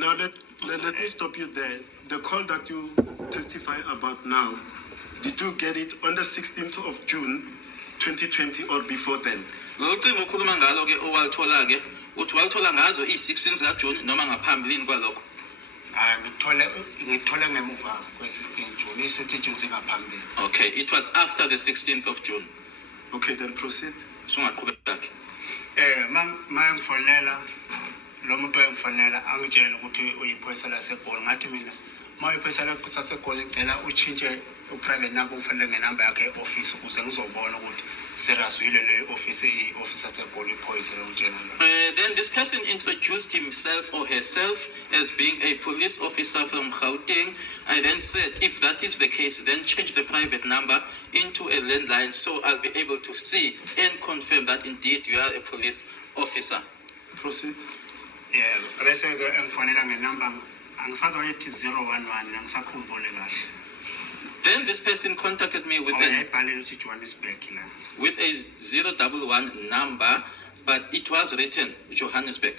Now let me stop you there. The call that you testify about now, did you get it on the 16th of June 2020 or before then? Ngocingo ukhuluma ngalo ke owalithola ke uthi walithola ngazo i16 zika June noma ngaphambilini kwalokho. ngithole ngemuva kwe-16 June isithi June singaphambili. Okay, it was after the 16th of June. Okay, then proceed. Sungaqhubeka ke. Mangifonela lo muntu engifonela angitshela ukuthi uyiphoyisa laseGoli ngathi mina mayiphoyisa laseGoli ngicela uchintshe uprivate number ufanele ngenamba yakhe e-office ukuze ngizobona ukuthi serious yile le office yaseGoli iphoyisa lo ngitshela lo. Then this person introduced himself or herself as being a police officer from Gauteng. I then said, if that is the case, then change the private number into a landline so I'll be able to see and confirm that indeed you are a police officer. Proceed. Yeah, bese ke engifonela ngenamba angisazoyithi 011 angisakhumbule kahle. Then this person contacted me with a 011 number, but it was written Johannesburg.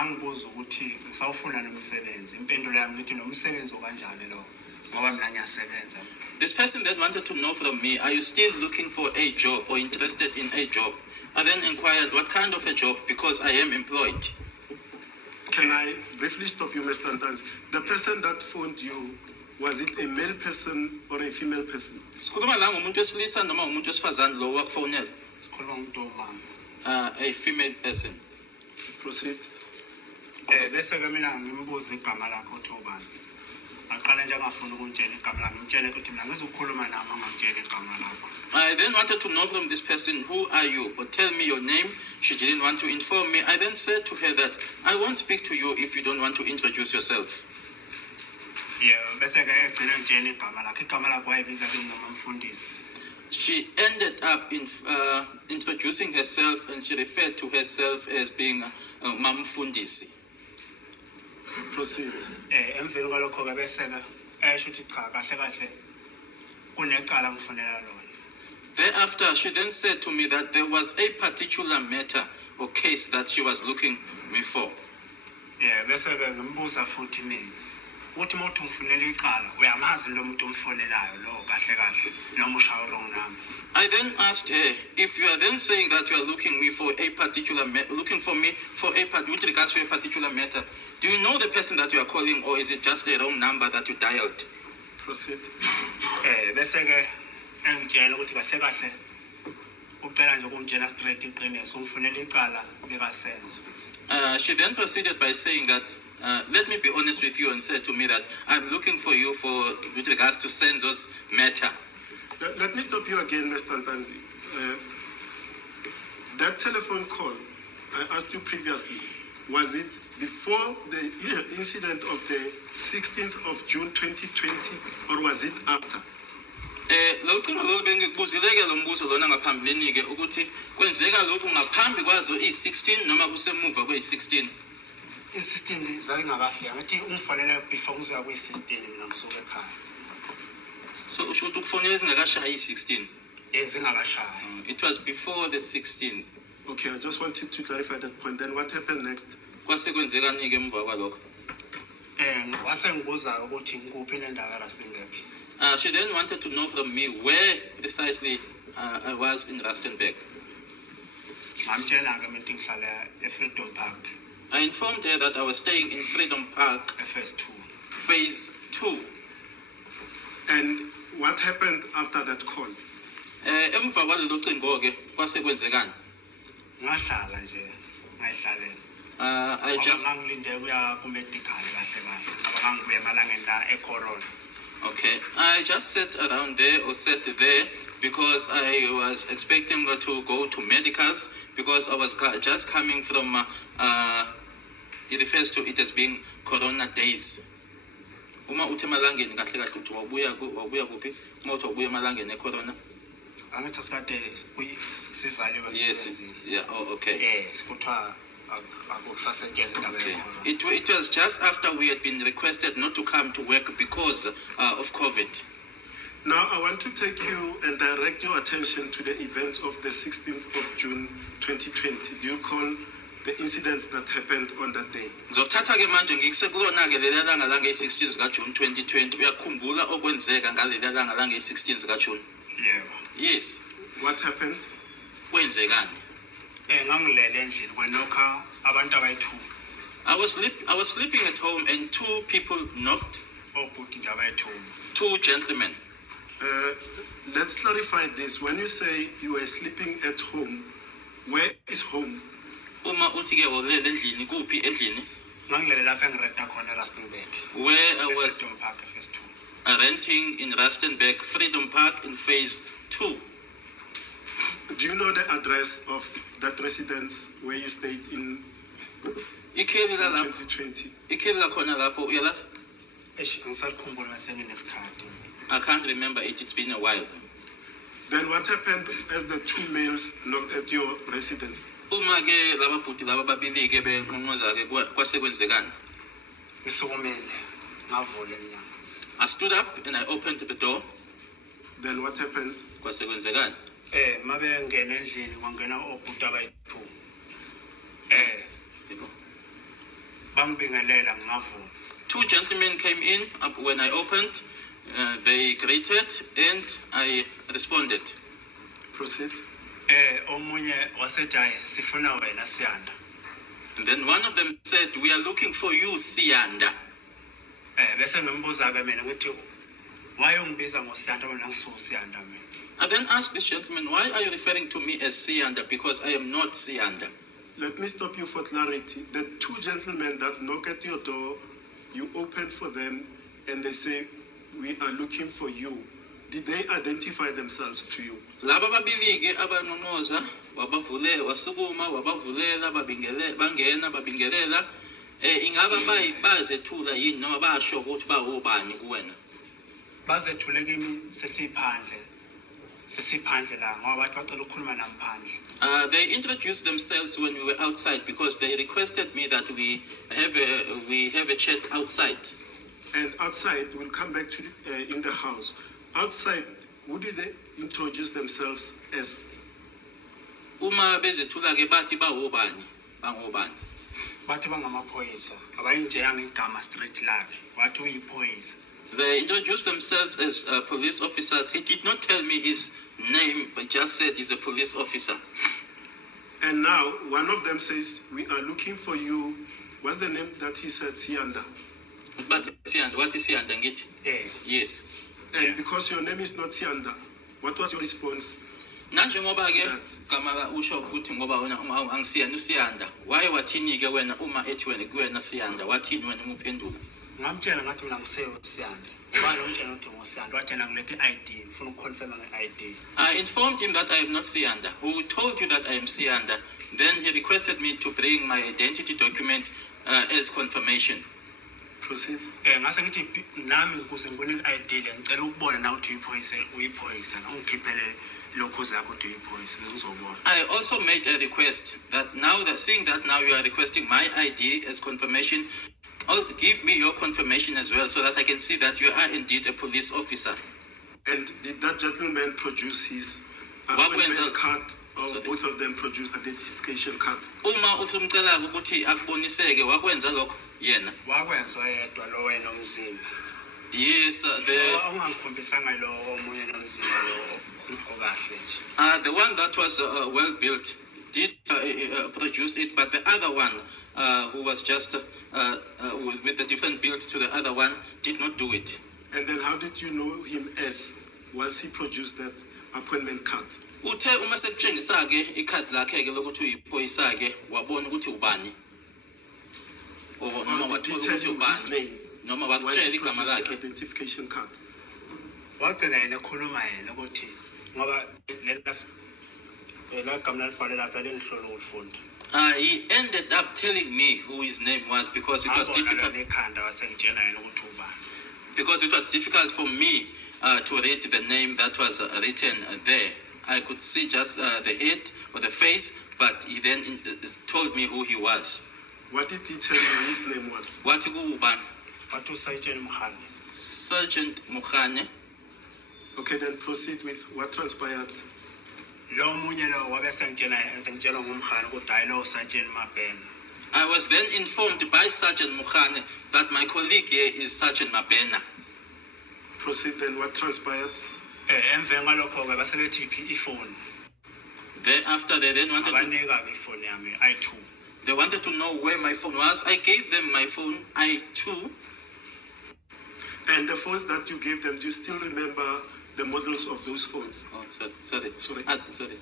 Angibuza ukuthi ngisawufuna nomsebenzi. Impendulo yami ngithi nomsebenzi okanjani lo ngoba mina ngiyasebenza. This person then wanted to know from me, are you still looking for a job or interested in a job? I then inquired, what kind of a job? Because I am employed. Can I briefly stop you, Mr. Ntanzi? The person that phoned you, was it a male person or a female person? Sikhuluma la ngumuntu wesilisa noma umuntu wesifazane lo wakufonela? Sikhuluma umuntu omama. A female person. Proceed. Bese ke mina ngimbuza igama lakho uthobani. Aqala nje angafuna ukungitshela igama lami, ngitshele ukuthi mina ngizokhuluma nami angangitshela igama lakho. I then wanted to know from this person, who are you? Or tell me your name. She didn't want to inform me. I then said to her that I won't speak to you if you don't want to introduce yourself. She ended up introducing herself, and she referred to herself as being Mamfundisi. Proceed. Thereafter, she then said to me that there was a particular matter or case that she was looking me for. Uthi mawuthi ngifunela icala uyamazi lo muntu umfonelayo lo kahle kahle noma ushaya wrong number. I then asked her, if you are then saying that you are looking me for a particular looking for me for with regards to a particular matter, do you know the person that you are calling, or is it just a wrong number that you dialed? Proceed. Bese ke engitshela ukuthi kahle kahle ucela nje ukungitshela straight iqiniso umfunela icala lika Senzo. She then proceeded by saying that let me be honest with you, and said to me that I'm looking for you with regards to Senzo's matter. Let me stop you again, Mr. Ntanzi. That telephone call I asked you previously, was it before the incident of the 16th of June 2020, or was it after? Lo cingo lo bengikubuzileke lo mbuzo lona ngaphambilini ke ukuthi kwenzeka lokhu ngaphambi kwazo i16 noma kusemuva kwe16. I-16 zayingakafika ngathi umfonela before kuzoya kwi-16 mina ngisuke ekhaya. So usho ukuthi ukufonela ezingakashayi i16? Zingakashayi. It was before the 16. Okay, I just wanted to clarify that point. Then what happened next? Kwase kwenzekani ke emva kwalokho? Wase ngibuza ukuthi ngikuphi nendawo eRustenburg. She then wanted to know from me where precisely I was in Rustenburg. Ngamtshela ke mina ngihlala eFreedom Park. I informed her that I was staying in Freedom Park, Phase 2. Phase 2. And what happened after that call? Emva kwalelo cingo ke kwase kwenzekani? Ngahlala nje, ngayihlalela. I just ngangilinde kuya ku medical kahle kahle. Abangibuye emalangeni la eCorona. Okay, I just sat around there or sat there because I was expecting to go to medicals because I was just coming from, it refers to it as being Corona days. Uma uthi emalangeni kahle kahle uthi wabuya kuphi? Uma uthi wabuya emalangeni eCorona? Angithi sikade sivaliwe emsebenzini. Yeah, oh, okay. Kuthiwa Okay. It was just after we had been requested not to come to work because of COVID. Now I want to take you and direct your attention to the events of the 16th of June 2020. Do you the incidents that happened on that day. Ngizothatha ke manje ngikusekulona ke leli langa lange 16 zika June 2020 uyakhumbula okwenzeka ngaleli langa lange 16 zika June. Yebo. Yes. What happened? Kwenzekani? Ngangilele endlini kwenokha abantu abayi2. I was sleeping at home and two people knocked. Obhuti nje abayi2. Two gentlemen. Let's clarify this. When you say you were sleeping at home, where is home? Uma uthi ke wolele endlini kuphi endlini? Ngangilele lapha engirenta khona eRustenburg. Where I was Freedom Park phase 2. renting in Rustenburg, Freedom Park in phase 2. Do you know the address of that residence where you stayed in Ikheli la lapho, 2020? ikheli la khona lapho uyalazi? Ngisakhumbula ngisenesikhathi. I can't remember it, it's been a while. Then what happened as the two males knocked at your residence? Uma ke laba bhuti laba babili ke benqonqoza ke kwasekwenzekani? Ngisukumile ngavula iminyango. I stood up and I opened the door. Then what happened? Kwasekwenzekani? Mabe ngena endlini kwangena obhuti abayi2. Bangibingelela ngavula. Two gentlemen came in up when I opened. They greeted and I responded. Proceed. Omunye wasethi hayi sifuna wena Siyanda. And then one of them said, "We are looking for you, Siyanda." Bese ngimbuza ke mina ngithi why ungibiza ngoSiyanda mina ngisuSiyanda mina. I then asked this gentleman, "Why are you referring to me as Siyanda? Because I am not Siyanda." Let me stop you for clarity. The two gentlemen that knock at your door, you open for them and they say, "We are looking for you." Did they identify themselves to you? Laba babili ke abanqonqoza wabavule wasukuma wabavulela bangena babingelela ingaba bazethula yini noma basho ukuthi bawobani kuwena? Bazethule kimi sesiphandle la ngoba bathi bacela ukukhuluma nami phandle. They introduced themselves when we were outside because they requested me that we have a chat outside. And outside, we'll come back to in the house. Outside, who did they introduce themselves as? Uma bezethula ke bathi bangobani? Bathi bangamaphoyisa abayinjeyanga igama straight lakhe wathi uyiphoyisa. They introduced themselves as police officers. He did not tell me his name, but just said he's a police officer. And now, one of them says, "We are looking for you." What's the name that he said? Siyanda. But Siyanda, what is Siyanda ngithi? Yes. And because your name is not Siyanda, what was your response? Nanje ngoba ke kamara usho ukuthi ngoba wena angisiyena uSiyanda. Why wathini ke wena uma ethi wena kuwena Siyanda? Wathini wena umuphenduka? Ngamtshela ngathi mina ngiseyoSiyanda. Bani umtshela ukuthi ngosiyanda wathi nangilethe ID ngifuna ukuconfirm nge-ID. I informed him that I am not Siyanda. Who told you that I am Siyanda? Then he requested me to bring my identity document as confirmation. Proceed. Ngase ngithi nami ukuze ngibone i-ID le ngicela ukubona na ukuthi uyiphoyisa ngikhiphele lokho zakho ukuthi uyiphoyisa ngizobona. I also made a request that now that seeing that now you are requesting my ID as confirmation, give me your confirmation as well so that I can see that you are indeed a police officer. And did that gentleman produce his appointment card, or both of them produced identification cards? Uma usumcela ukuthi akuboniseke wakwenza lokho yena. Wakwenza yedwa lo wena umzimba. Yes, ungangikhombisanga lo omunye nomzimba lo okahle nje. The one that was well built did produce it, but the other one who was just with a different build to the other one did not do it. And then how did you know him as once he produced that appointment card? Uthe uma sekutshengisa ke ikhadi lakhe ke lokuthi uyiphoyisa ke wabona ukuthi ubani. Or did he tell you his name? Noma wakutshela igama lakhe. Identification card. Wagcina yena ekhuluma yena ukuthi ngoba la gama labhalwe lapha lenhlolo ukufunda. He ended up telling me who his name was because it was difficult. Because it was difficult for me to read the name that was written there. I could see just the head or the face, but he then told me who he was. What did he tell you his name was? Sergeant Mukhane. Okay, then proceed with what transpired. lo munye lo wabe sengitshela ngumkhana ukuthi hayi lo Sergeant Mabena. I was then informed by Sergeant Mukhane that my colleague here is Sergeant Mabena. Proceed then, what transpired? Emva ngalokho ke basebethi iphone. Thereafter, they then wanted to, Abanika iphone yami i2. they wanted to know where my phone was. I gave them my phone, I2. And the phones that you gave them, do you still remember the models of those phones? Oh, sorry. Sorry. Sorry.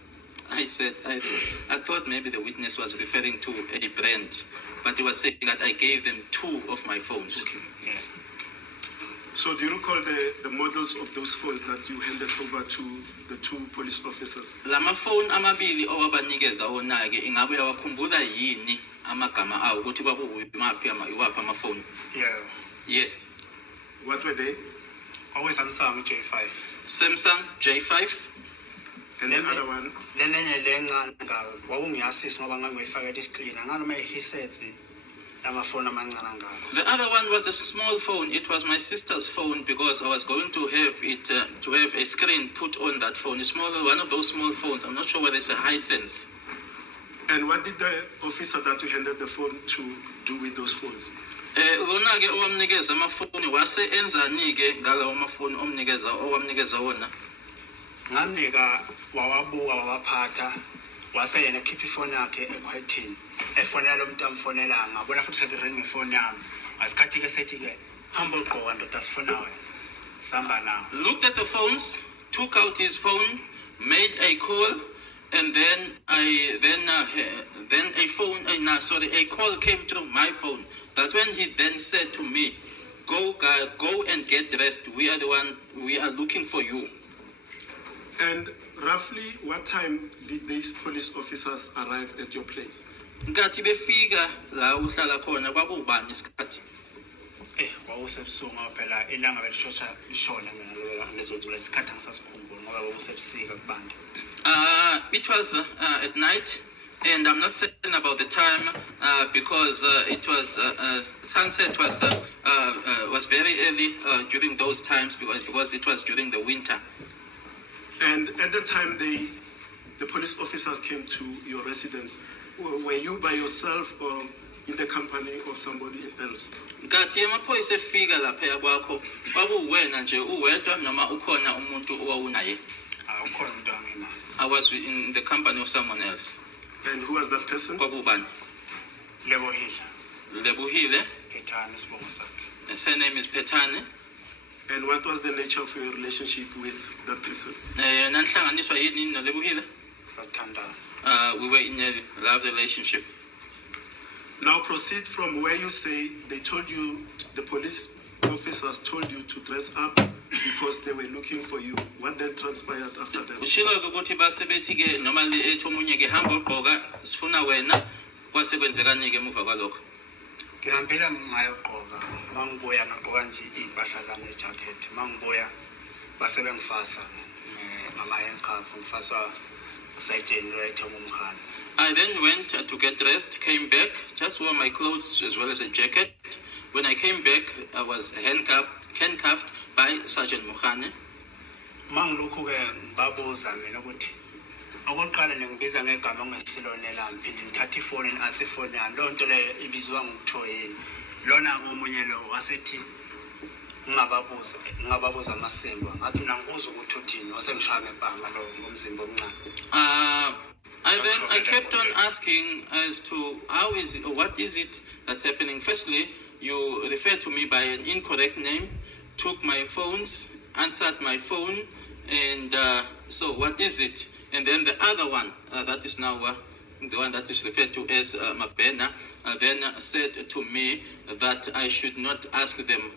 I said, I thought maybe the witness was referring to a brand, but he was saying that I gave them 2 of my phones. Okay. Yes. So do you recall the models of those phones that you handed over to the 2 police officers? Lama phone amabili owabanikeza wona ke ingabe uyawakhumbula yini amagama awo ukuthi kwakuyimaphi iwaphi ama phone? Yeah. Yes. What were they? Always Samsung J5. Samsung J5. And the other one? Lenenye lencane ngawo wawungiyasisi ngoba ngangiyifakela iscreen anganoma iheadset amafoni amancane ngawo. The other one was a small phone. It was my sister's phone because I was going to have it to have a screen put on that phone. A small one of those small phones. I'm not sure whether it's a Hisense. And what did the officer that you handed the phone to do with those phones? Wona ke owamnikeza amafoni wase enzani ke ngalawo amafoni owamnikeza wona? Ngamnika wawabuka wawaphatha wase yena khipha ifoni yakhe ekhwethini efonela lo muntu amfonela ngabona futhi sethi ring ifoni yami ngasikhathi ke sethi ke hamba uqoka ndoda sifona wena samba nawo. Looked at the phones, took out his phone, made a call, and then a call came through my phone. That's when he then said to me, go and get dressed. We are looking for you. And roughly what time did these police officers arrive at your place? Nkathi befika la uhlala khona kwakubani isikhathi? Wawusebusuku ngoba phela ilanga belishosha lishona mina lezo nsuku lesikhathi angisasikhumbuli ngoba wawusebusika kubanda. It was at night, and I'm not certain about the time because it was sunset was very early during those times because it was during the winter. And at the time the police officers came to your residence, were you by yourself or in the company of somebody else? Nkathi amaphoyisa efika lapha kwakho kwakuwena nje uwedwa noma ukhona umuntu owawunaye? Ukhona umuntu angina. I was in the company of someone else. And who was that person? Kwakubani? Lebuhile. Phethane sibongo sakhe. His surname is Phethane. And what was the nature of your relationship with that person? Nanhlanganiswa yini noLebuhile? Sasithandana. We were in a love relationship. Now proceed from where you say they told you, the police officers told you to dress up because they were looking for you. What then transpired after that? Ushilo ukuthi basebethi ke noma ethi omunye ke hamba ugqoka sifuna wena kwase kwenzekani ke emuva kwalokho? Ngihambela ngayogqoka mangibuya ngagqoka nje impahla zami ejacket mangibuya base bengifasa ngama handcuff ngifasa usayitsheni right ngumkhana. I then went to get dressed, came back, just wore my clothes as well as a jacket. When I came back, I was handcuffed by Sergeant Mukhane. Mangilokhu ke babuza mina ukuthi okokuqala nengibiza ngegama ongesilonela mphindi ngithatha ifoni athi ifoni yami lo nto le ibizwa ngokuthoyini lona ngomunye lo wasethi ngingababuza amasembu ngathi mina ngibuza ukuthi uthini wasengishaya ngebhanga lo ngomzimba omncane. I kept on asking as to how is it, or what is it that's happening. Firstly, you referred to me by an incorrect name, took my phones, answered my phone, and so what is it? And then the other one, that is now the one that is referred to as Mabena, then said to me that I should not ask them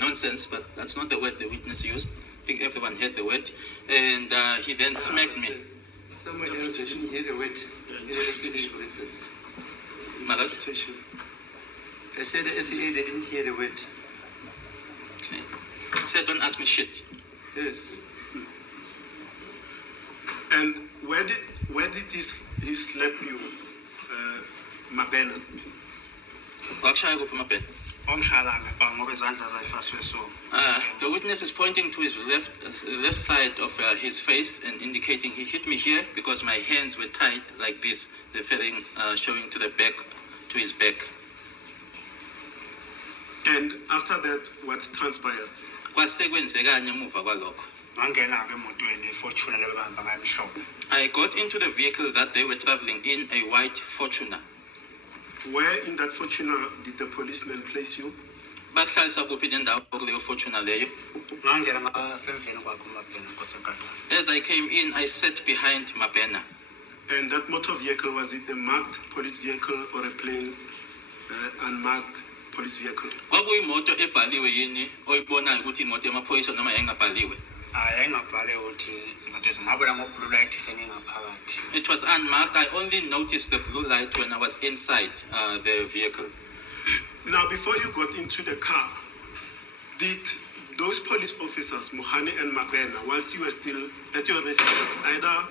nonsense, but that's not the word the witness used. I think everyone heard the word. And he then smacked me. Somewhere else, I didn't hear the word. I said the SEA, they didn't hear the word. Okay. He said, don't ask me shit. Yes. And where did he slap you, Mabena? Ongishayalanga bang ngoba izandla zayifaswe so. The witness is pointing to his left side of his face and indicating he hit me here because my hands were tied like this, referring, showing to the back, to his back. And after that, what transpired? Kwasekwenzekani emuva kwalokho? Ngangena ke emotweni eFortuna lebehamba ngayo emhlophe. I got into the vehicle that they were traveling in, a white Fortuner. Where in that Fortuna did the policeman place you? Bakuhlalisa kuphi lendawo kuleyo Fortuner leyo? Ngangena ngasemveni kwakho mabhena nkosenkantolo. As I came in, I sat behind Mabena. And that motor vehicle, was it a marked police vehicle or a plain unmarked police vehicle? Kwakuyimoto ebhaliwe yini oyibonayo ukuthi imoto yamaphoyisa noma yayingabhaliwe? Ayingabhale ukuthi imoto ngabona ngoblue light sengingaphakathi. It was unmarked. I only noticed the blue light when I was inside the vehicle. Now, before you got into the car, did those police officers, Mohani and Mabena, whilst you were still at your residence, either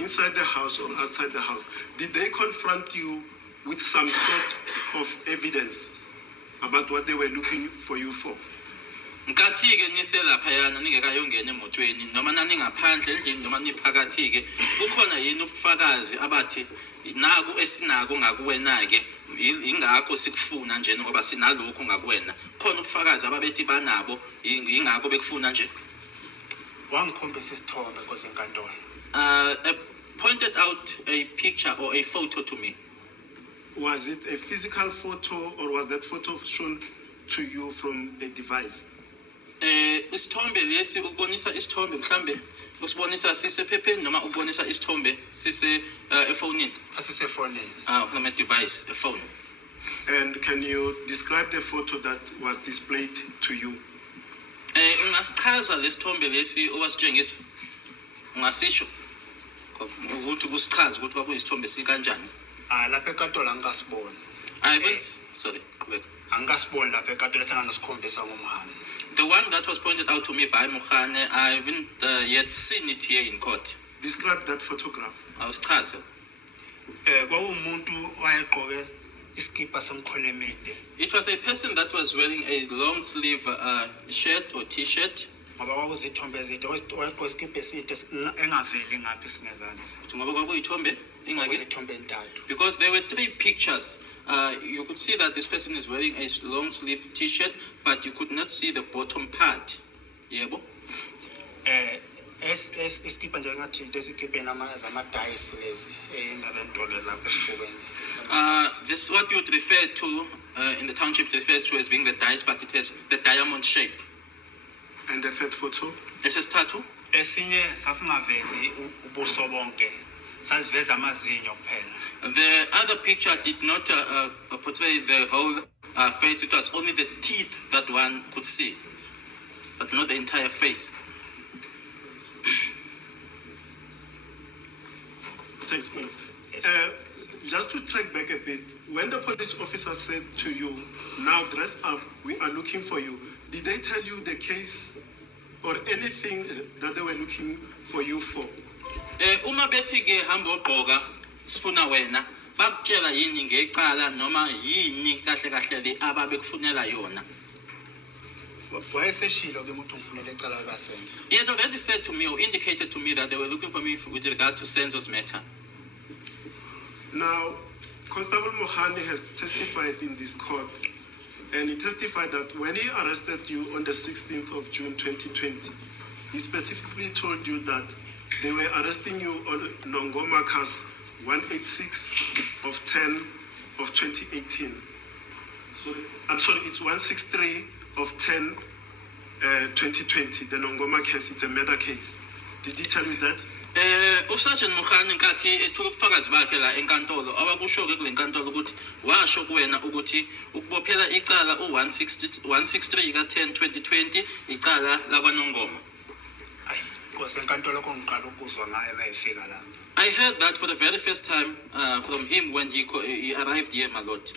inside the house or outside the house, did they confront you with some sort of evidence about what they were looking for you for? Nkathi ke niselaphayana ningekayongena emotweni noma naningaphandle endlini noma niphakathi ke kukhona yini ubufakazi abathi naku esinako ngakuwena ke ingakho sikufuna nje ngoba sinalokho ngakuwena khona ubufakazi ababethi banabo ingakho bekufuna nje? Wangikhombisa isithombe nkosenkantolo. Pointed out a picture or a photo to me. Was it a physical photo or was that photo shown to you from a device? Isithombe lesi ukubonisa isithombe mhlambe usibonisa sisephepheni noma ukubonisa isithombe sise efonini? Asisefonini. From a device, a phone. And can you describe the photo that was displayed to you? Ungasichaza lesithombe lesi owasitshengisa ungasisho ukuthi kusichaza ukuthi kwakuyisithombe sikanjani? Lapha enkantolo angasibona. Angasibona lapha enkantolo thana nosikhombisa ngomhani. The one that was pointed out to me by Mukhane, I haven't yet seen it here in court. Describe that photograph. Awusichaze. Kwawumuntu wayegqoke iskipa somkhono emide. It was a person that was wearing a long sleeve shirt or t-shirt. Ngoba kwakuzithombe ezide wayegqoke iskipa eside engaveli ngapha esingezansi. Ngoba kwakuyithombe ingake izithombe entathu. Because there were three pictures. You could see that this person is wearing a long sleeve t-shirt, but you could not see the bottom part. Yebo? Iskipa nje ngathi lesikipeni zamadayisi lezi enabentolo lapha esifubeni. This is what you would refer to in the township refers to as being the dice, but it has the diamond shape. And the third photo? Esesithathu? Esinye sasingavezi ubuso bonke. Sasiveza amazinyo kuphela. The other picture did not portray the whole face. It was only the teeth that one could see, but not the entire face. Thanks, man. Just to track back a bit, when the police officer said to you, now dress up, we are looking for you, did they tell you the case or anything that they were looking for you for? Uma bethi ke hamba ogqoka sifuna wena bakutshela yini ngecala noma yini kahle kahle le ababekufunela yona? Wayeseshilo ke umuntu umfunela ecala kaSenzo. He had already said to me or indicated to me that they were looking for me with regard to Senzo's matter. Now, Constable Mohani has testified in this court, and he testified that when he arrested you on the 16th of June 2020, he specifically told you that they were arresting you on Nongoma Case 186 of 10 of 2018. I'm sorry, it's 163 of 10 2020, the Nongoma case. It's a murder case. Did he tell you that? Usergeant Mukhane nkathi ethuka ubufakazi bakhe la enkantolo abakusho ke kule nkantolo ukuthi washo kuwena ukuthi ukubophela icala u163 ka10 2020 icala lakwaNongoma. I heard that for the very first time from him when he arrived here, my lord.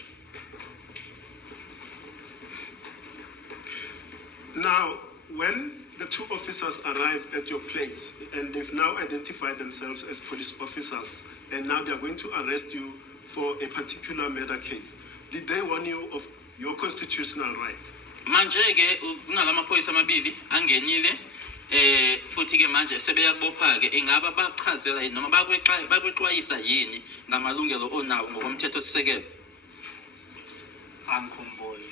Now, when the two officers arrived at your place and they've now identified themselves as police officers and now they're going to arrest you for a particular murder case, did they warn you of your constitutional rights. Manje ke kunalamapolisa amabili angenile futhi ke manje sebeyakubopha ke ingaba bachazela yini noma bakwexwayisa yini ngamalungelo onawo ngokomthetho sisekelo. Angikhumbuli.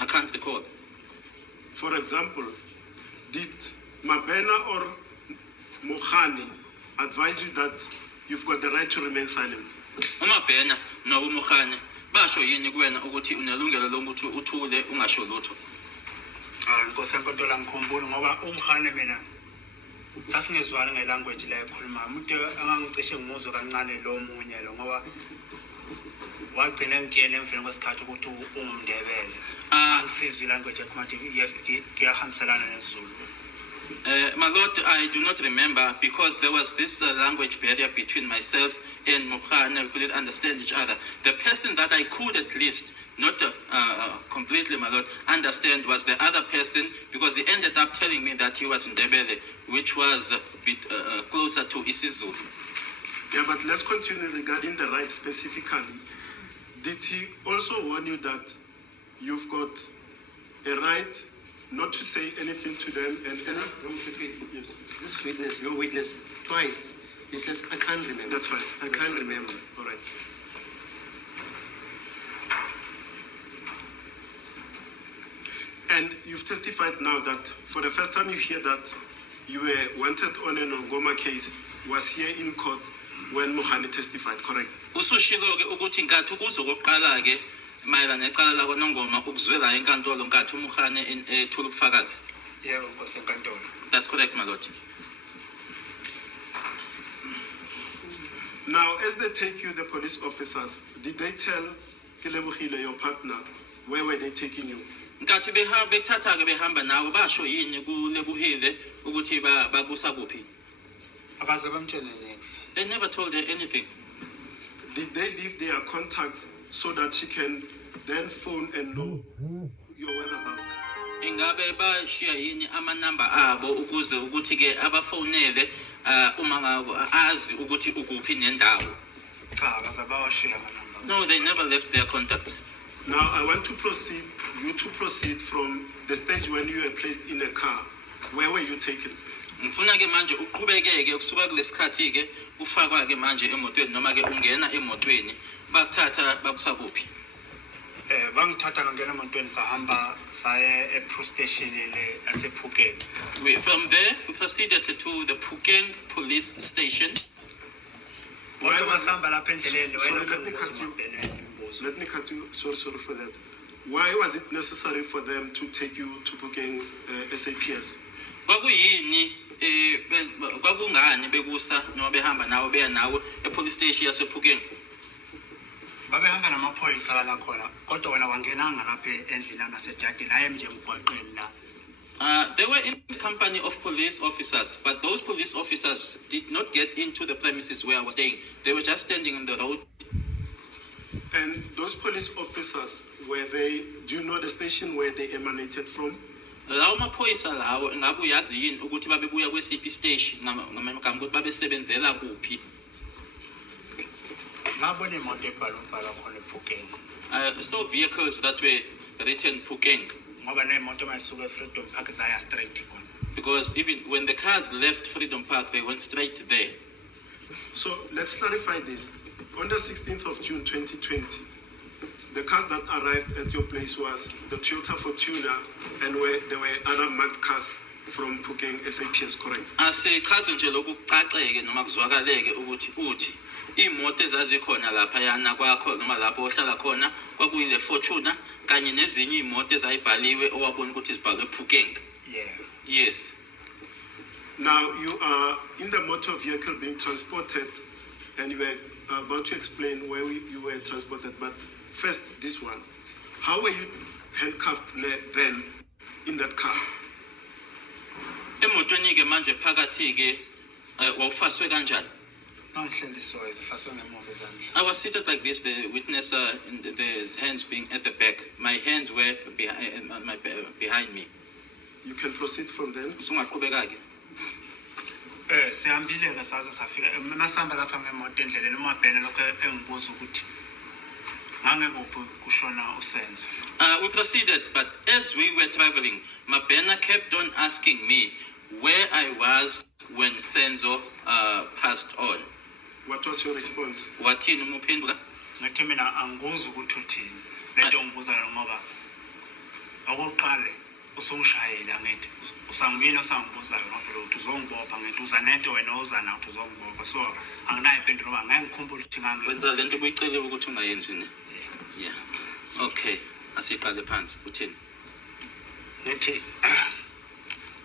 I can't recall. For example, did Mabena or Mohani advise you that you've got the right to remain silent? UMabena noMokhane basho yini kuwena ukuthi unelungelo lokuthi uthule ungasho lutho? Nkosi yankantolo angikhumbuli ngoba umkhane mina sasingezwani ngelanguage la ekhuluma umuntu angangicishe ngimuzwe kancane lo munye lo ngoba wagcina ngitshela emveni kwesikhathi ukuthi ungumndebele angisizwe ilanguage ekhuluma ukuthi kuyahambiselana nesiZulu. My Lord, I do not remember because there was this language barrier between myself and Mokhane. We couldn't understand each other. The person that I could at least, not completely, my Lord, understand was the other person because he ended up telling me that he was Ndebele, which was a bit closer to isiZulu. Yeah, but let's continue regarding the rights specifically. Did he also warn you that you've got a right not to say anything to them and yes. This witness, your witness, twice, he says, I can't remember. That's fine. I can't remember. All right. And you've testified now that for the first time you hear that you were wanted on an Ngoma case was here in court when Mohani testified, correct? Usushilo ke ukuthi ngathi kuzokuqala ke mayelana necala lakho noNgoma ukuzwela enkantolo ngathi uMokhane ethula ubufakazi. Yebo Nkosi yankantolo. That's correct, my Lord. Now, as they take you, the police officers, did they tell Kelebogile, your partner, where were they taking you? Ngathi bethatha ke behamba nawe basho yini kuLebuhile ukuthi bakusa kuphi? Akaze bamtshele next. They never told her anything. Did they leave their contacts so that she can then phone and know your whereabouts? Ingabe bashiya yini amanamba abo ukuze ukuthi ke abafonele uma azi ukuthi ukuphi nendawo? Cha, akaze bawashiya amanamba. No, they never left their contacts. Now, I want to proceed, you to proceed from the stage when you were placed in a car. Where were you taken? Ngifuna ke manje uqhubekeke kusuka kulesikhathi ke ufakwa ke manje emotweni noma ke ungena emotweni bakuthatha bakusa kuphi? Bangithatha ngangena emotweni sahamba saye e-Pro station le yasePhukeng. From there we proceeded to the Phukeng police station. Why Kodwa was masihamba lapha endleleni Sorry, wena let me cut you. Let me cut you. Sorry for that. Why was it necessary for them to take you to Bongani SAPS? Kwakuyini kwakungani bekusa noma behamba nawe beya nawe epolice station yasePhukeng? babehamba namaphoyisa la khona kodwa wena wangenanga lapha endlini nasejadini hayi nje emgwaqeni la. They were in the company of police officers, but those police officers did not get into the premises where I was staying. They were just standing on the road. And those police officers, do you know the station where they emanated from? Lawo maphoyisa lawo ngabe uyazi yini ukuthi babebuya kwesiphi station ngamagama ukuthi babesebenzela kuphi? Ngabona imoto ebhala khona ePhukeng. I saw vehicles that were written Phukeng. Ngoba nemoto mayisuka eFreedom Park zaya straight khona. Because even when the cars left Freedom Park, they went straight there. So let's clarify this. On the 16th of June 2020, the cars that arrived at your place was the Toyota Fortuner, and there were other marked cars from Phukeng SAPS, correct? Asichaze nje lokucaceke noma kuzwakaleke ukuthi uthi imoto ezazikhona lapha yana kwakho noma lapho ohlala khona kwakuyile Fortuner kanye nezinye imoto ezayibhaliwe owabona ukuthi zibhalwe Phukeng. Yeah. Yes. Now you are in the motor vehicle being transported, and you were about to explain where you were transported, but first this one. How were you handcuffed then in that car? Emotweni ke manje phakathi ke wawufaswe kanjani? I was seated like this, the witness his hands being at the back. My hands were behind me. You can proceed from then. Sungaqhubeka ke. Sihambile ke saze safika masihamba lapha ngemoto endleleni uMabhena lokho engibuza ukuthi ngangekuphi kushona usenzo. We proceeded, but as we were traveling, Mabena kept on asking me where I was when Senzo passed on. What was your response? Wathini umuphendula? Ngathi mina angikuzi ukuthi uthini. Lento ngibuza ngoba okokuqala usungishayela ngithi usangibina usangibuzayo ngoba lo uzongibopha ngithi uza nento wena uzana uthi uzongibopha. So anginayo impendulo ngoba ngeke ngikhumbule ukuthi wenza lento kuyicele ukuthi ungayenzi ne. Yeah. Okay. Asiqale phansi uthini? Ngithi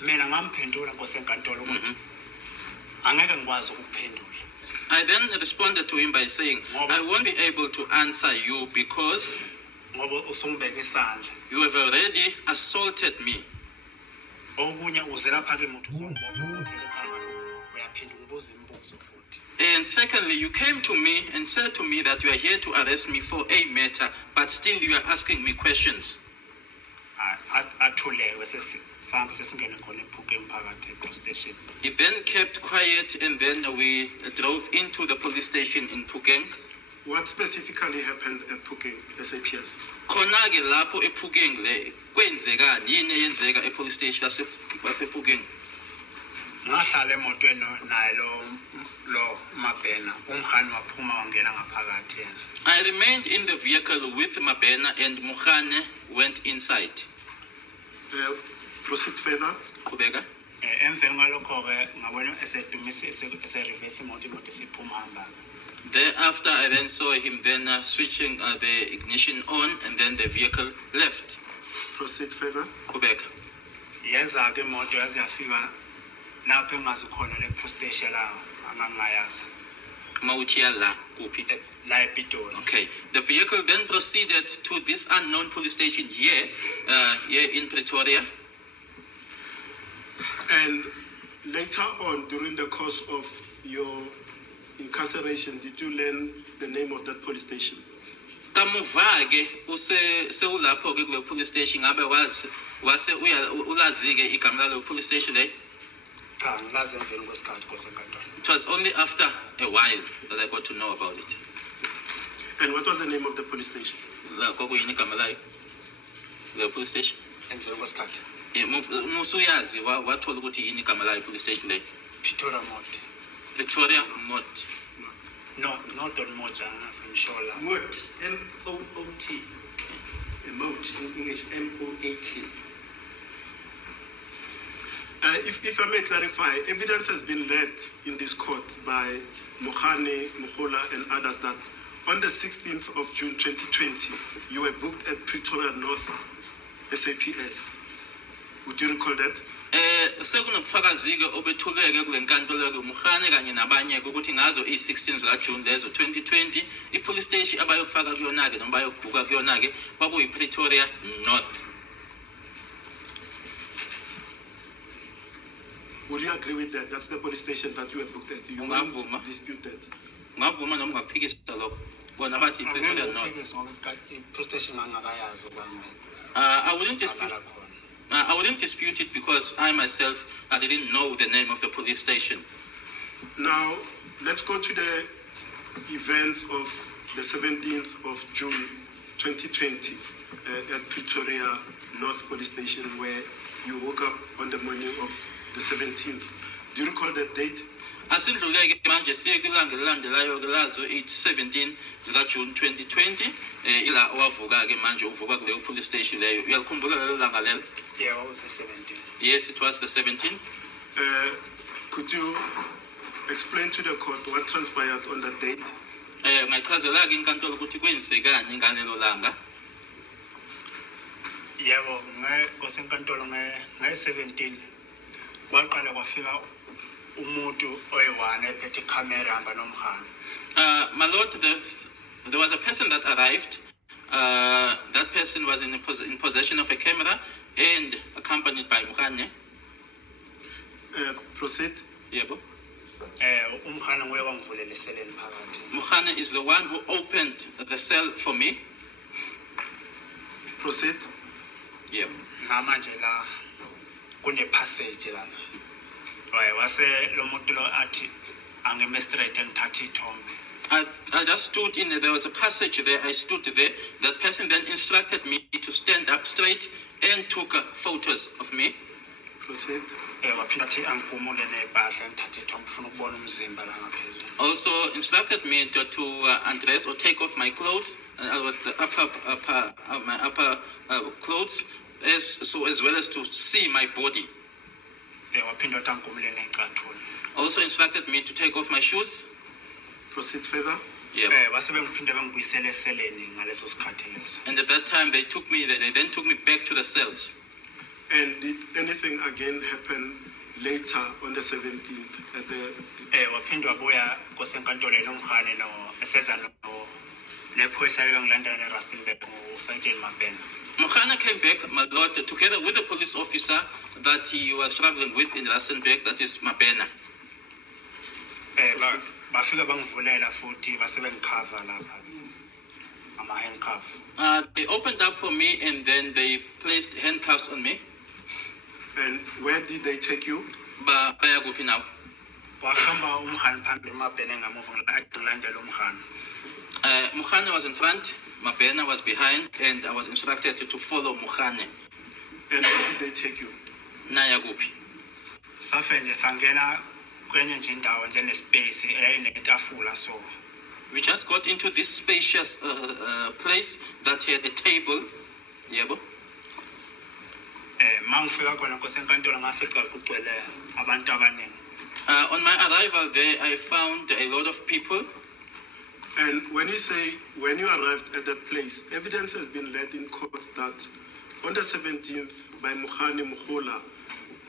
mina ngamphendula nkosenkantolo ukuthi angeke ngikwazi ukuphendula. I then responded to him by saying, I won't be able to answer you because ngoba usungibeka isandla. you have already assaulted me. Okunye uze lapha ke umuntu uzongibopha ekhaya uyaphinda ungibuza imibuzo futhi. And secondly, you came to me and said to me that you are here to arrest me for a matter, but still you are asking me questions. Athuleke sesihamba sesingene khona ephukeni phakathi e-police station. He then kept quiet and then we drove into the police station in Pukeng. What specifically happened at Phuking, SAPS? Khona-ke lapho ePhukeng le kwenzekani yini eyenzeka e-police station lasePhukeng? Ngahlala emotweni naye lo Mabena umkhani waphuma wangena ngaphakathi yena. I remained in the vehicle with Mabena and Mukhane went inside. Proceed further. Kubeka. Emveni ngalokho ke ngabona esedumisa ese-reverse imoto isiphuma hamba. Thereafter, I then saw him then switching the ignition on and then the vehicle left. Proceed further. Kubeka. Yeza ke imoto yaze yafika lapho engazi khona le police station la angangayazi. Mawuthia la kuphi? La ePitoli. Okay. The vehicle then proceeded to this unknown police station here in Pretoria. And later on, during the course of your incarceration, did you learn the name of that police station? Kamuva-ke sewulapho-ke kule police station ngabe wase ulazike igama lalo police station le? Cha, ngilazi emveni kwesikhathi nkosenkantolo. It was only after a while that I got to know about it. And what was the name of the police station? Kwakuyini igama layo? The police station? Emveni kwesikhathi. Musuyazi wathola ukuthi yini igama layo police station le? Pretoria Mode. Pretoria Mode. No, not on Mode, I'm sure. Mode, M-O-O-T. Mode, in English, M-O-A-T. If I may clarify, evidence has been read in this court by Mohane, Mohola, and others that on the 16th of June 2020, you were booked at Pretoria North SAPS. Would you recall that? Sekunobufakazi-ke obethuleke kule nkantolo-ke uMukhane kanye nabanye ukuthi ngazo i-16 zikaJune lezo 2020 i-police station abayokufaka kuyona-ke noma bayokubhuka kuyona-ke kwakuyi-Pretoria North. Would you agree with that? That's the police station that you were booked at. You won't dispute that. Ungavuma noma ungaphikisa lokho. Bona bathi i-Pretoria North. Police station angakayazi kwami. I wouldn't dispute it because I myself I didn't know the name of the police station. Now, let's go to the events of the 17th of June 2020 at Pretoria North Police Station, where you woke up on the morning of the 17th. Do you recall that date? Asindluleke manje siye kwilanga elilandelayo ke lazo 17 zikaJune 2020 ila wavuka ke manje uvuka kuleyo police station leyo. Uyakhumbula lelo langa lelo? Yeah, it was the 17th. Yes, it was the 17th. Could you explain to the court what transpired on that date? Ngachazela ke inkantolo ukuthi kwenzekani ngalelo langa. Yebo, ngosenkantolo nge-17 kwaqala kwafika umuntu oyiwana ephethe camera hamba nomkhana. My lord, there was a person that arrived. That person was in possession of a camera and accompanied by Mukhane. Proceed. Yebo. Umkhana nguye wangivulela eseleni phakathi. Mukhane is the one who opened the cell for me. Proceed. Yebo. Namanje la kune passage lapha. Wase lo muntu lo athi angime straight ngithatha ithombe. I just stood in there. There was a passage there. I stood there. That person then instructed me to stand up straight and took photos of me. Proceed. Waphinda athi angigumule nebhadla ngithathe ithombe ufuna ukubona umzimba la ngaphezulu. Also instructed me to undress or take off my clothes, my upper clothes, as well as to see my body. Waphinda athi angigumule necathulo. Also instructed me to take off my shoes. Proceed further. Yeah. Base bengiphinde bengibuyisele eseleni ngaleso sikhathi leso. And at that time they then took me back to the cells. And did anything again happen later on the 17th at the? Waphinde wabuya kwasenkantolo enomhane no eseza no nephoyisa bengilandela neRustenburg uSergeant Mabena. Mokhana came back, my lord, together with the police officer that he was traveling with in Rustenburg, that is Mabena. Bafika bangivulela futhi base bengikhava lapha ama handcuff. They opened up for me and then they placed handcuffs on me. And where did they take you? Baya kuphi now? Wahamba umhani phambili Mabena ngamuva ngilandela umhani. Mokhane was in front, Mabena was behind, and I was instructed to follow Mokhane. And where did they take you? Naya kuphi. Safe nje sangena kwenye nje indawo nje nespace eyayinetafula so. We just got into this spacious place that had a table. Yebo. Mangifika khona kwasenkantolo ngafica kugcwele abantu abaningi. On my arrival there, I found a lot of people. And when you say, when you arrived at the place, evidence has been led in court that on the 17th by Mokhane Mkhola,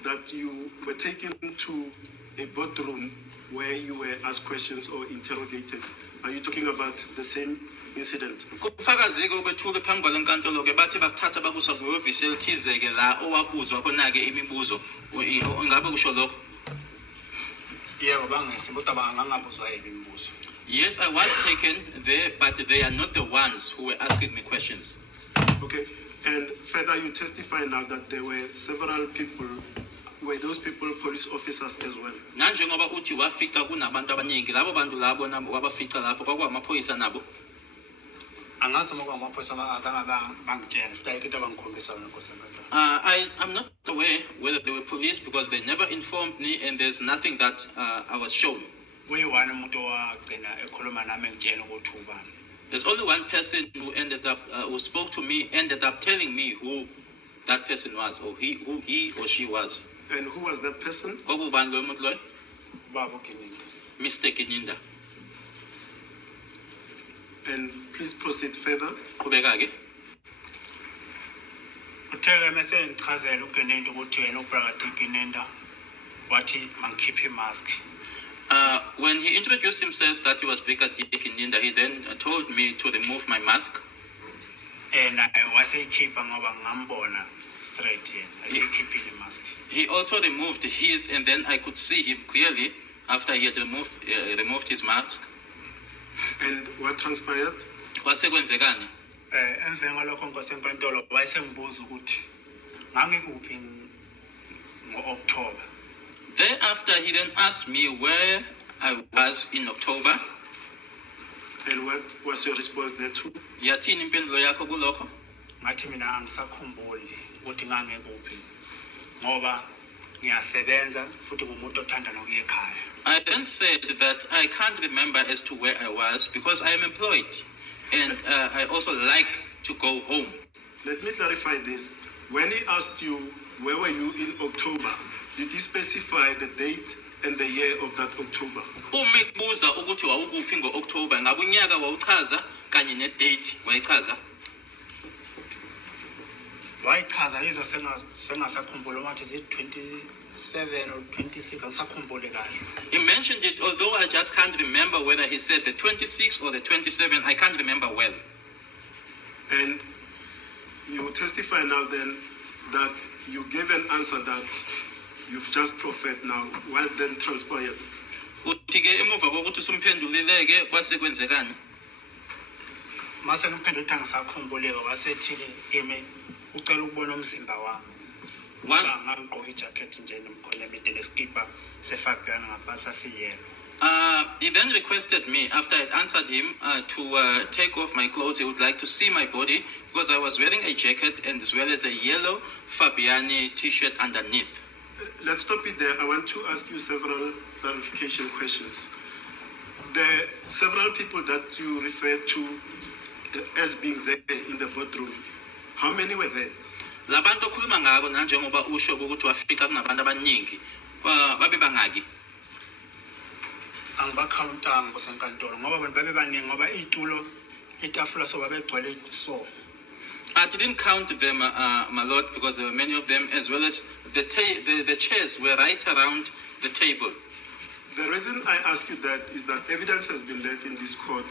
that you were taken to a boardroom where you were asked questions or interrogated. Are you talking about the same incident? Kufakazeke ubethuke phambi kwalenkantolo ke bathi bakuthatha bakusa kwehhovisi elithize ke la owabuzwa khona ke imibuzo ngabe kusho lokho? Yebo bangisibuta bangangabuzwa imibuzo. Yes, I was taken there, but they are not the ones who were asking me questions. Okay, and further you testify now that there were several people. Were those people police officers as well? Nanjengoba uthi wafica kunabantu abaningi labo bantu labo nabo wabafica lapho kwakwamaphoyisa nabo. Angazi uma kwamaphoyisa azange bangitshela futhi ayikho into abangikhombisa yona kwasenkantolo. I'm not aware whether they were police because they never informed me and there's nothing that I was shown. Uyiwani umuntu wagcina ekhuluma nami ngitshela ukuthi ubani. There's only one person who ended up who spoke to me, ended up telling me who that person was, or who he or she was. And who was that person? Kwakubani lo muntu loyo? Baba Kininda. Mr. Kininda. And please proceed further. Qhubeka ke. Utheke mase ngichazela uKininda ukuthi wena uBrother Kininda wathi mangikhiphe imask. When he introduced himself that he was Brigadier Kininda, he then told me to remove my mask. And I was keeper ngoba ngambona straight here. I said keep the mask. He also removed his, and then I could see him clearly after he had removed his mask. And what transpired? Kwasekwenzekani? Emveni ngalokho nkosenkantolo wayesengibuza ukuthi ngangikuphi ngo-October. Thereafter, he then asked me where I was in October. And what was your response there to? Yathini impendulo yakho kulokho? Ngathi mina angisakhumbuli ukuthi ngangekuphi ngoba ngiyasebenza futhi ngumuntu othanda nokuya ekhaya. I then said that I can't remember as to where I was because I am employed and I also like to go home. Let me clarify this. When he asked you where were you in October, did he specify the date and the year of that October? Uma ekubuza ukuthi wawukuphi ngo-October, ngabe unyaka wawuchaza kanye ne-date wayichaza? Wayichaza yizo sengasakhumbula ukuthi is it 27 or 26 angisakhumbule kahle. He mentioned it, although I just can't remember whether he said the 26 or the 27. I can't remember well. And you testify now then that you gave an answer that you've just proffered now. What then transpired? Uthi ke emuva kokuthi usumphendulileke kwasekwenzekani? Mase ngiphendula ukuthi angisakhumbuleka wasethile kimi ucela ukubona umzimba wami. Ngangigqoka ijacket nje nomkhono emide neskipa seFabian ngaphansi asiyelo. He then requested me, after I had answered him, to take off my clothes. He would like to see my body because I was wearing a jacket and as well as a yellow Fabiani t-shirt underneath. Let's stop it there. I want to ask you several clarification questions. The several people that you referred to as being there in the boardroom, how many were there? Labantu okhuluma ngabo nanjengoba usho ukuthi wafica kunabantu abaningi babe bangaki. Angibakhaunta ngosenkantolo ngoba bona babe baningi ngoba itulo itafula so babegcwele so. I didn't count them, my lord, because there were many of them, as well as the chairs were right around the table. The reason I ask you that is that evidence has been laid in this court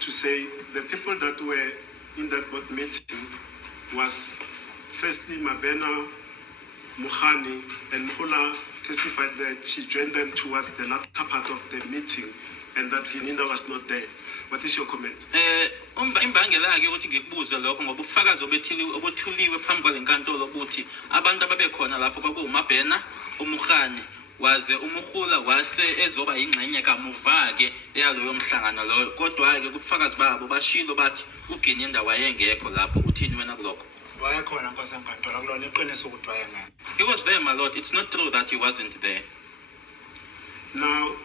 to say the people that were in that board meeting was firstly Mabena, Muhani, and Mhula testified that she joined them towards the latter part of the meeting and that Gininda was not there. What is your comment? Imbangela ke ukuthi ngikubuze lokho ngoba ubufakazi obethuliwe phambi kwalenkantolo ukuthi abantu ababekhona lapho kwakuMabena, uMukhani, waze uMukhula wase ezoba ingxenye kamuva ke yaloyo mhlangano loyo. Kodwa ke ubufakazi babo bashilo bathi uGininda wayengekho lapho. Uthini wena kulokho? Wayekhona ngosenkantolo akulona iqiniso ukuthi wayengekho. He was there, my lord. It's not true that he wasn't there. Now,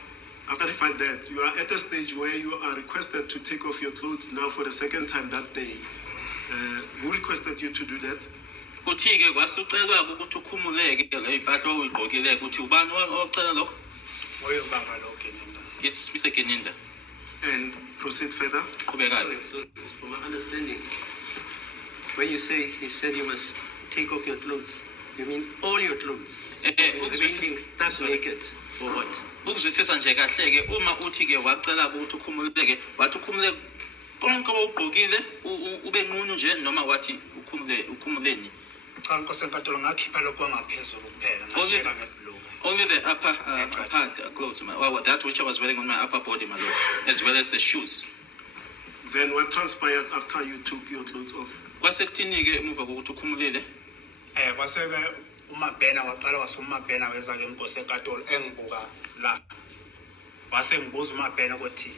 after I find that, you are at a stage where you are requested to take off your clothes now for the second time that day. Who requested you to do that? Uthi-ke kwasucelwa ukuthi ukhumuleke le impahla oyigqokile ukuthi ubani ocela lokho? Oyobaba lo Gininda. It's Mr. Gininda. And proceed further. Qhubekayo. So, from my understanding, when you say he said you must take off your clothes, you mean all your clothes? Being stuck naked or what? Ukuzwisisa nje kahle ke uma uthi ke wacela ukuthi ukhumuleke wathi ukhumule konke obugqokile ube nqunu nje noma wathi ukhumuleni? Cha ngosenkantolo ngakhipha lokho kwangaphezulu kuphela ngasheka ngebhuluka. Only the upper part clothes, that which I was wearing on my upper body, my lord, as well as the shoes. Then what transpired after you took your clothes off? Kwasekuthini ke emuva kokuthi ukhumulile? Kwaseke uMabena waqala wasuMabena weza ke ngosenkantolo engibuka la. Wase ngibuza uMabena ukuthi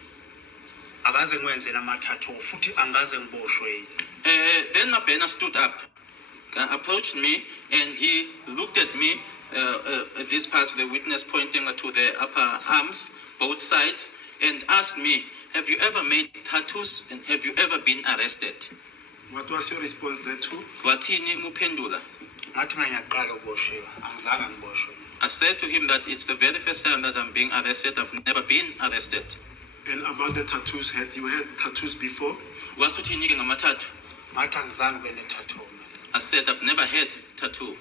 akaze ngwenze namathathu futhi angaze ngiboshwe. Then Mabena stood up, approached me, and he looked at me, this part, the witness pointing to the upper arms, both sides, and asked me, have you ever made tattoos and have you ever been arrested? What was your response there to? Wathini muphendula? Ngathi ngiyaqala uboshiwa angizange ngiboshwe. I said to him that it's the very first time that I'm being arrested. I've never been arrested. And about the tattoos, had you had tattoos before? Wasuthini ke ngamathathu? Ngathi angizange ube ne-tattoo. I said I've never had tattoo.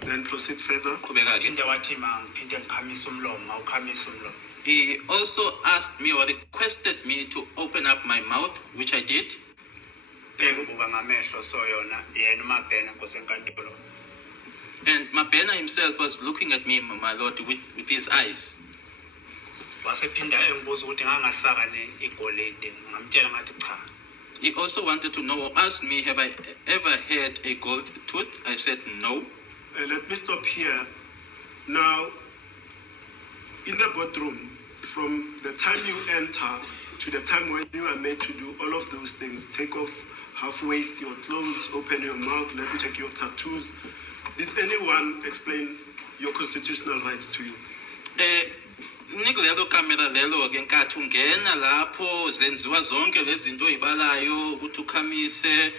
Then proceed further. Qhubeka ke. Phinde wathi mangiphinde ngikhamise umlomo, ngawukhamisa umlomo. He also asked me or requested me to open up my mouth, which I did. Engibuka ngamehlo so yona yena uMabena ngosenkantolo. And Mabena himself was looking at me, my lord, with his eyes. Wasephinda engibuza ukuthi ngangafaka igolide, ngamtshela ngathi cha. He also wanted to know or asked me, have I ever had a gold tooth? I said no. Let me stop here. Now, in the boardroom, from the time you enter to the time when you are made to do all of those things, take off half-waist your clothes, open your mouth, let me check your tattoos, did anyone explain your constitutional rights to you? Nikulelo kamera lelo ke nkathi ungena lapho zenziwa zonke lezi zinto oyibalayo ukuthi ukhamise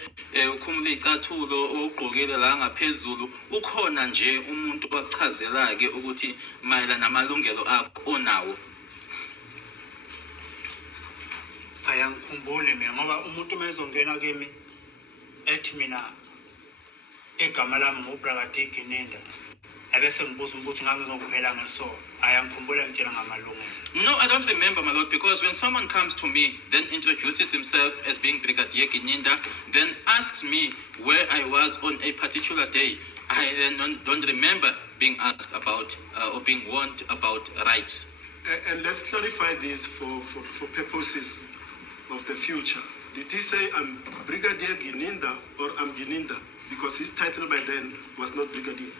ukhumule icathulo ogqokile la ngaphezulu ukhona nje umuntu wachazela ke ukuthi mayela namalungelo akho onawo. Ayangikhumbule mina ngoba umuntu mezongena kimi ethi mina egama lami ngoBragadi Gininda abese ngibuza ukuthi ngabe ngokuphela ngaso ayangikhumbula ngitshela ngamalungelo. No, I don't remember, my lord, because when someone comes to me, then introduces himself as being Brigadier Gininda, then asks me where I was on a particular day, I then don't remember being asked about or being warned about rights. And let's clarify this for purposes of the future. Did he say I'm Brigadier Gininda or I'm Gininda? Because his title by then was not Brigadier.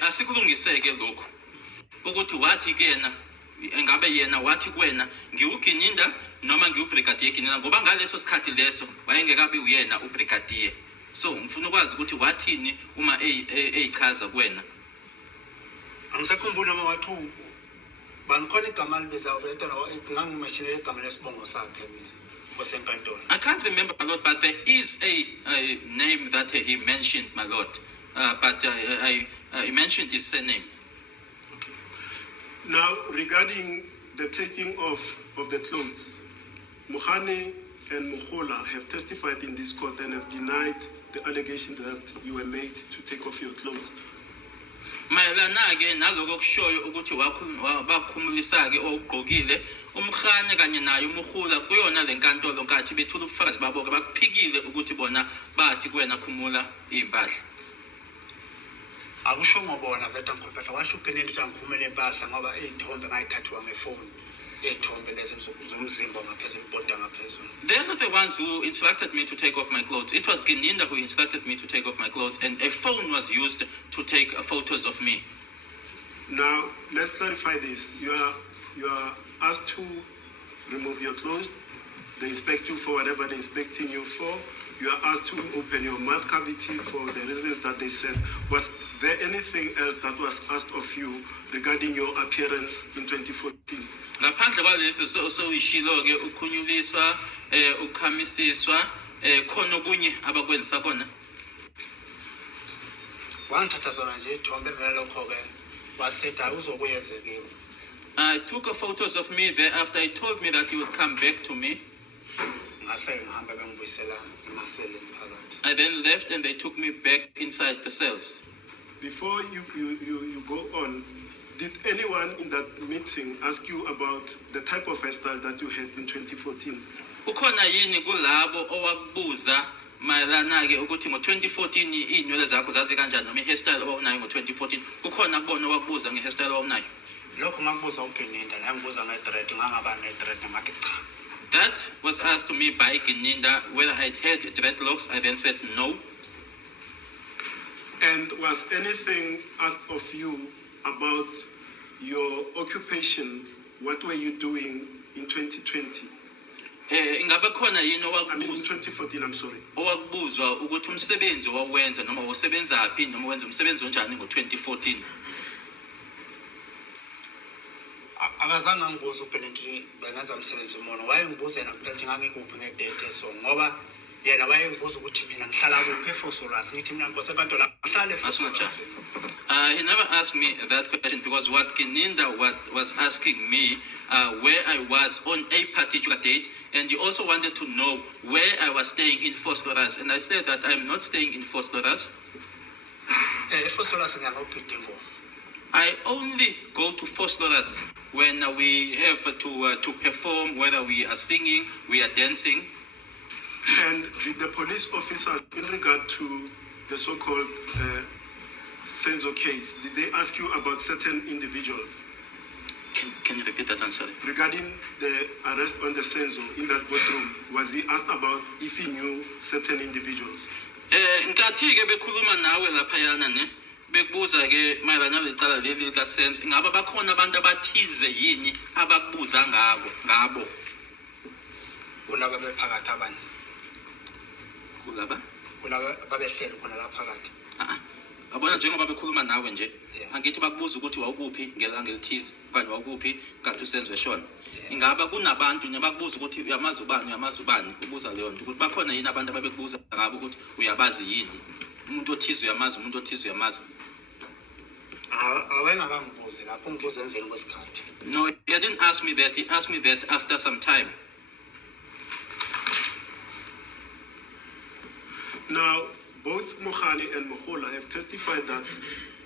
Asikulungiseke lokho ukuthi wathi kena engabe yena wathi kuwena ngiuGininda noma ngiubrigadier Gininda ngoba ngaleso sikhathi leso wayengekabi uyena ubrigadier. So ngifuna ukwazi ukuthi wathini uma eyichaza kuwena. Angisakhumbula mawathu bangikhona igama libiza uvetana ngangimashine igama lesibongo sakhe mina osenkantolo. I can't remember, my lord, but there is a name that he mentioned, my lord. But I mentioned his surname. Okay. Now, regarding the taking off of the clothes, Mohane and Mohola have testified in this court and have denied the allegation that you were made to take off your clothes. Mayelana-ke naloko kushoyo ukuthi bakhumulisa-ke owugqokile umkhane kanye naye umuhula kuyona le nkantolo nkathi bethula ubufakazi babo-ke bakuphikile ukuthi bona bathi kuwena khumula iy'mpahla. Akusho ngobona veta ngikhompetha washo uGininda ukuthi angikhumele impahla ngoba iy'thombe ngayithathiwa ngefoni iy'thombe lezi zomzimba ngaphezulu ibhoda ngaphezulu. They are not the ones who instructed me to take off my clothes. It was Gininda who instructed me to take off my clothes, and a phone was used to take photos of me. Now, let's clarify this. You are asked to remove your clothes. They inspect you for whatever they're inspecting you for. You are asked to open your mouth cavity for the reasons that they said. Was there anything else that was asked of you regarding your appearance in 2014? Ngaphandle kwaleso soyishilo-ke ukhunyuliswa ukhamisiswa khona okunye abakwenzisa kona. Wangithatha zona nje iy'thombe nalokho-ke wasethi awuzokuyezekile. I took photos of me there after he told me that he would come back to me. Ngase ngihamba bengibuyisela emaseleni phakathi. I then left and they took me back inside the cells. Before you go on, did anyone in that meeting ask you about the type of hairstyle that you had in 2014? Ukhona yini kulabo owakubuza mayelana-ke ukuthi ngo-2014 iy'nwele zakho zazi kanjani noma i-hairstyle owawunayo ngo-2014? Ukhona kubona owakubuza nge-hairstyle owawunayo? Lokho ngakubuza uGininda nangibuza nge-dread ngangaba ne-dread ngathi cha. That was asked to me by Gininda whether I'd had dreadlocks. I then said no. And was anything asked of you about your occupation? What were you doing in 2020? Ingabe khona yini I mean, in 2014, I'm sorry. owakubuzwa ukuthi umsebenzi wawenza noma usebenzaphi noma wenza umsebenzi onjani ngo-2014? Akazange angibuza uGininda ukuthi bengenza umsebenzi umono. Wayengibuza yena kuphela ukuthi ngangikuphi ngedate so ngoba yena wayengibuza ukuthi mina ngihlala kuphi eFosolwasi ngithi mina nkosenkantolo ngihlala eFosolwasi. He never asked me that question because what Gininda was asking me where I was on a particular date, and he also wanted to know where I was staying in Fosolwasi, and I said that I'm not staying in Fosolwasi. eFosolwasi ngiyangogidingo. I only go to Fosolwasi when we have to perform, whether we are singing, we are dancing. And did the police officers, in regard to the so-called Senzo case, did they ask you about certain individuals? Can you repeat that? I'm sorry. Regarding the arrest on the Senzo in that boardroom, was he asked about if he knew certain individuals? Nkathi-ke bekhuluma nawe laphayana ne bekubuza-ke mayelana nalecala leli likaSenzo, ingaba bakhona abantu abathize yini abakubuza ngabo? Kulaba bephakathi abanye. Kulaba? Kulaba babehleli khona la phakathi. Abona njengoba bekhuluma nawe nje, angithi bakubuza ukuthi wawukuphi ngelanga elithize okanye wawukuphi ngathi uSenzo eshona. Ingaba kunabantu nyabakubuza ukuthi uyamazi ubani, ubuza leyo nto ukuthi bakhona yini abantu ababekubuza ngabo ukuthi uyabazi yini? Umuntu othize uyamazi, umuntu othize uyamazi. Awengakangibuzi lapho ngibuza emveni kwesikhathi. No, he didn't ask me that. He asked me that after some time. Now, both Mohane and Mohola have testified that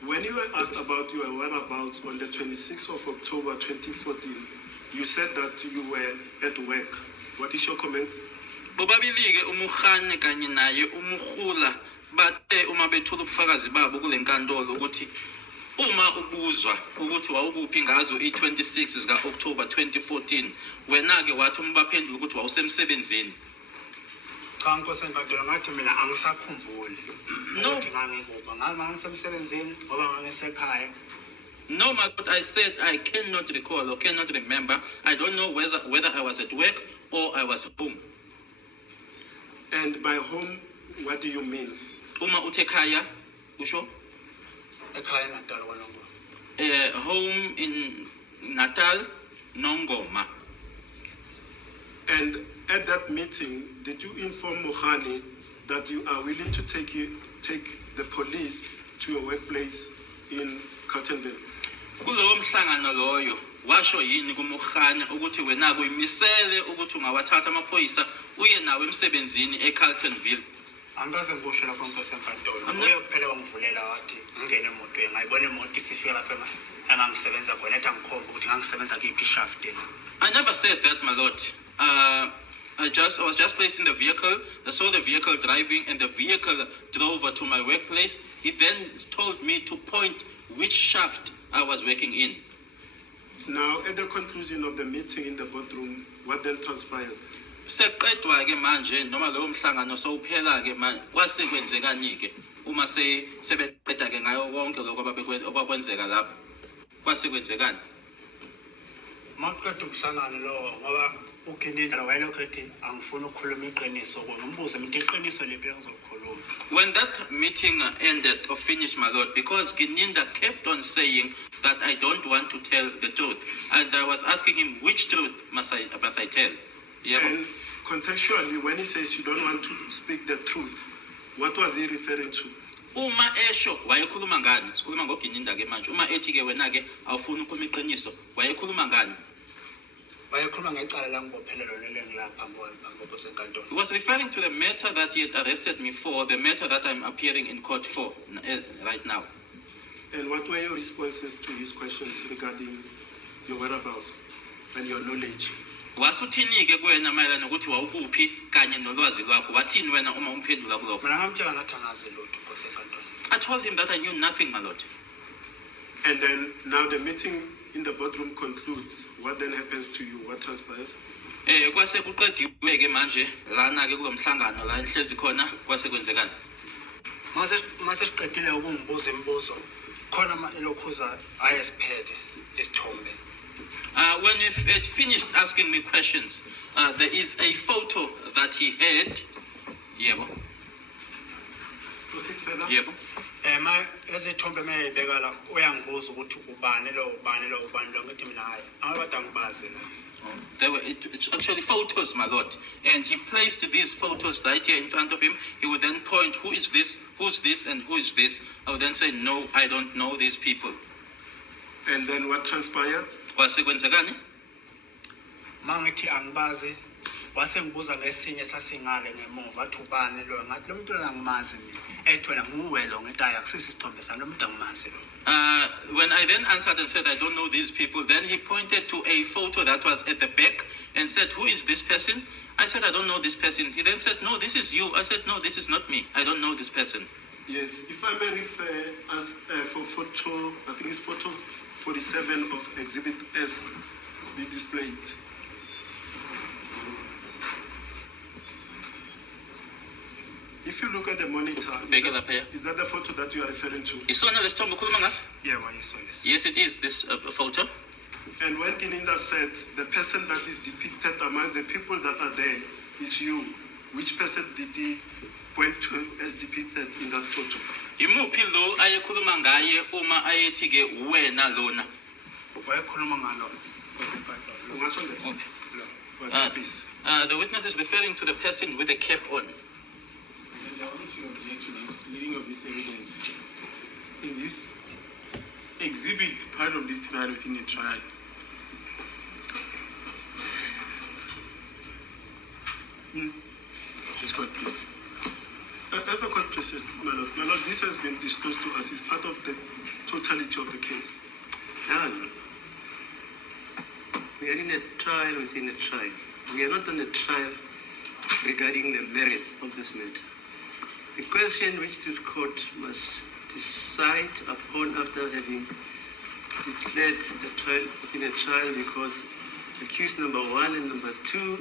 when you were asked about your whereabouts on the 26th of October 2014, you said that you were at work. What is your comment? Bobabili-ke uMohane kanye naye uMohola bathe uma bethula ubufakazi babo kule nkantolo ukuthi uma ubuzwa ukuthi wawukuphi ngazo i-26 zika-October 2014, wena-ke wathi umbaphendula ukuthi wawusemsebenzini. Cha nkosenkantolo ngathi mina angisakhumbuli ukuthi ngangikuphi. Ngabe ngangisemsebenzini ngoba ngangisekhaya No, my lord, I said I cannot recall or cannot remember. I don't know whether I was at work or I was home. And by home, what do you mean? Uma utekaya, usho? ekhaya eNatal kwaNongoma. Home in Natal, Nongoma. And at that meeting, did you inform Mohani that you are willing to take the police to your workplace in Carltonville? Kulowo mhlangano loyo washo yini kuMohane ukuthi wena kuyimisele ukuthi ungawathatha amaphoyisa uye nawe emsebenzini eCarltonville? Angikaze ngisho lapho ngisenkantolo. Uye kuphela wangivulela wathi ngingene emotweni ngayibona imoto isifika lapha engangisebenza khona ethi angikhomba ukuthi ngangisebenza kuyiphi shaft yena. I never said that, my lord. I was just placed in the vehicle. I saw the vehicle driving, and the vehicle drove to my workplace. He then told me to point which shaft I was working in. Now, at the conclusion of the meeting in the boardroom, what then transpired? Seqedwa ke manje noma lo mhlangano sowuphela ke manje kwase kwenzekani ke uma sebeqeda ke ngayo konke lokho abakwenzeka lapho kwase kwenzekani? Maqeda ukuhlangana lo ngoba uKinindla wayelokho ethi angifuni ukukhuluma iqiniso kodwa umbuze into iqiniso lephi engizokhuluma. When that meeting ended or finished, my lord, because Gininda kept on saying that I don't want to tell the truth, and I was asking him which truth must I tell? Yeah. And contextually, when he says you don't want to speak the truth, what was he referring to? Uma esho wayekhuluma ngani? Sikhuluma ngoGininda ke manje. Uma ethi ke wena ke awufuni ukukhuluma iqiniso, wayekhuluma ngani? Wayekhuluma ngecala langibophelelo lelengilapha ngoba senkantolo. He was referring to the matter that he had arrested me for, the matter that I'm appearing in court for right now. And what were your responses to his questions regarding your whereabouts and your knowledge? Wasuthini ke kuwena mayelana nokuthi wawukuphi kanye nolwazi lwakho? Wathini wena uma umphendula kulokho? Mina ngamtshela ngathi angazi lutho ngosenkantolo. I told him that I knew nothing, my lord. And then now the meeting in the boardroom concludes. What then happens to you? What transpires? Kwase kuqediwe ke manje lana ke kulomhlangano la enhlezi khona kwase kwenzekani? Mase siqedile ukungibuza imibuzo khona elokhuza ayesiphethe isithombe. When he had finished asking me questions, there is a photo that he had. Yebo. Proceed further. Yebo. Ma ezithombe mayibeka la uyangibuza ukuthi ubani lo ngithi mina hayi awabada ngibazi la. It's actually photos, my lord. And he placed these photos right here in front of him. He would then point, who is this, who's this, and who is this? I would then say, no, I don't know these people. And then what transpired? Kwase kwenzekani? Mangithi angibazi wase ngibuza ngesinye sasingale ngemuva athi ubani lo ngathi lo muntu lo angimazi mina ethwena nguwe lo ngetaya akusisi isithombe sami lo muntu angimazi lo. When I then answered and said I don't know these people, then he pointed to a photo that was at the back and said, who is this person? I said, I don't know this person. He then said, no, this is you. I said, no, this is not me. I don't know this person. Yes, if I may refer as for photo, I think it's photo 47 of Exhibit S be displayed. If you look at the monitor, is that the photo that you are referring to? Yeah, well, yes, yes. Yes, it is, this photo. And when Gininda said the person that is depicted amongst the people that are there is you, which person did he point to as depicted in that photo? Imuphi lo ayekhuluma ngaye uma ayethi ke wena lona? Wayekhuluma ngalo. The witness is referring to the person with the cap on. I want to object to this reading of this evidence. Is this exhibit part of this trial within the trial? This court, please. As the court persists, my lord, this has been disclosed to us. It's part of the totality of the case. We are in a trial within a trial. We are not on a trial regarding the merits of this matter. The question which this court must decide upon after having declared the trial within a trial because accused number 1 and number 2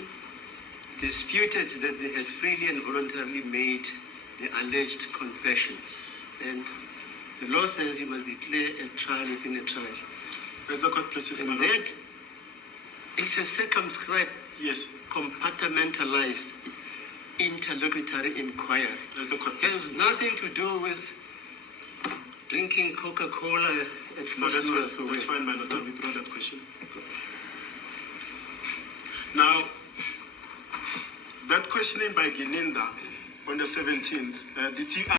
disputed that they had freely and voluntarily made the alleged confessions. And The law says you must declare a trial within a trial. As the court places, And that is a circumscribed, yes, compartmentalized, interlocutory inquiry. as the court It places. has nothing to do with drinking Coca-Cola at No, that's Fosnura. fine. That's fine, my lord. I'll withdraw that question. Now, that questioning by Gininda on the 17th, did you